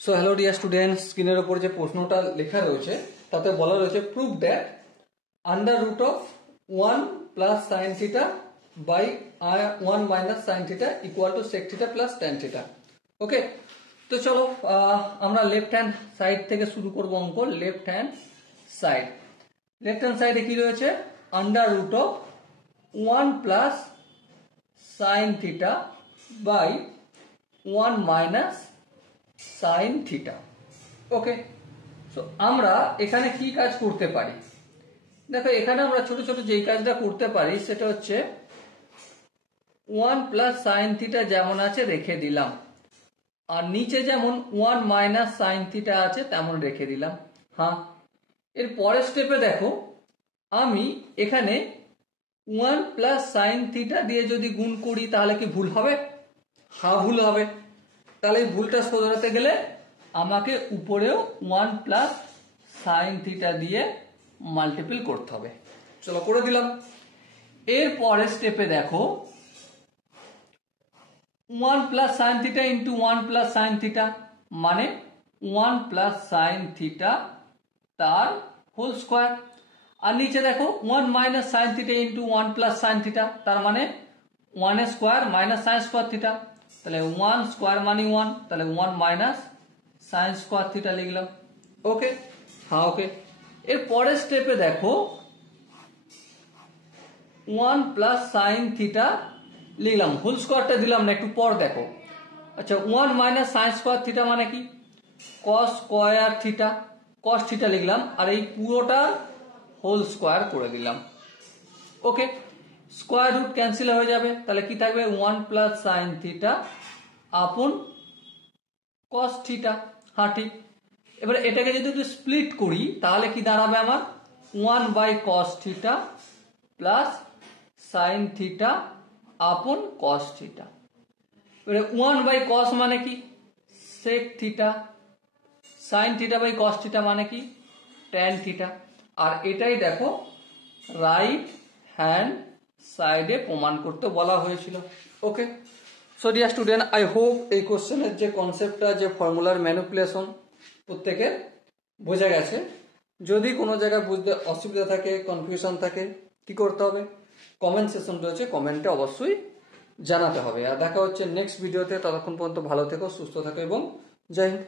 So hello dear student, স্ক্রিনের উপর যে প্রশ্নটা লেখা রয়েছে তাতে বলা রয়েছে prove that under root of 1 plus sine theta by 1 minus sine theta equal to sec theta plus tan theta. Okay, তো চলো আমরা লেফট হ্যান্ড সাইড থেকে শুরু করবো অঙ্ক। লেফট হ্যান্ড সাইডে কি রয়েছে? Under root of 1 plus sine theta by 1 minus sine theta. Okay, so আমরা এখানে কি কাজ করতে পারি? দেখো, এখানে আমরা ছোট ছোট যেই কাজটা করতে পারি সেটা হচ্ছে 1 প্লাস সাইন থিটা যেমন আছে রেখে দিলাম, আর নিচে যেমন 1 মাইনাস সাইন থিটা আছে তেমন রেখে দিলাম। হ্যাঁ, এর পরের স্টেপে দেখো, আমি এখানে 1 প্লাস সাইন থিটা দিয়ে যদি গুণ করি তাহলে কি ভুল হবে? হ্যাঁ, ভুল হবে। তাহলে এই ভুলটা শোধরাতে গেলে আমাকে উপরেও 1 প্লাস সাইন থিটা দিয়ে মাল্টিপল করতে হবে। চলো করে দিলাম। এর পরের স্টেপে দেখো 1 plus sine theta into 1 plus sine theta মানে 1 প্লাস সাইন থিটা তার হোল স্কোয়ার। আর নিচে দেখো 1 minus sine theta into 1 plus sine theta তার মানে 1 square minus sine square theta. তাহলে 1 স্কোয়ার মানে 1, তাহলে 1 মাইনাস সাইন স্কোয়ার থিটা লিখলাম। ওকে, হ্যাঁ ওকে। এর পরের স্টেপে দেখো 1 প্লাস সাইন থিটা লিখলাম, হোল স্কোয়ারটা দিলাম না, একটু পর দেখো। আচ্ছা, 1 মাইনাস সাইন স্কোয়ার থিটা মানে কি? Cos square theta, cos theta লিখলাম, আর এই পুরোটা হোল স্কোয়ার করে দিলাম। ওকে, স্কোয়ার রুট ক্যান্সেল হয়ে যাবে, তাহলে কি থাকবে? 1 plus sine theta upon cos theta. হ্যাঁ ঠিক। এবার এটাকে যদি একটু স্প্লিট করি তাহলে কি দাঁড়াবে আমার? 1 by cos theta plus sine theta upon cos theta. এবারে 1 বাই কস মানে কি? Sec theta. Sine theta by cos theta মানে কি? Tan theta. আর এটাই দেখো রাইট হ্যান্ড সাইডে প্রমাণ করতে বলা হয়েছিল। Okay, so dear student, I hope এই কোশ্চেনের যে কনসেপ্টটা, যে ফর্মুলার ম্যানিপুলেশন প্রত্যেকের বোঝা গেছে। যদি কোনো জায়গায় বুঝতে অসুবিধা থাকে, কনফিউশন থাকে, কি করতে হবে? কমেন্ট সেকশন রয়েছে, কমেন্টে অবশ্যই জানাতে হবে। আর দেখা হচ্ছে নেক্সট ভিডিওতে। ততক্ষণ পর্যন্ত ভালো থেকো, সুস্থ থাকো এবং জয় হিন্দ।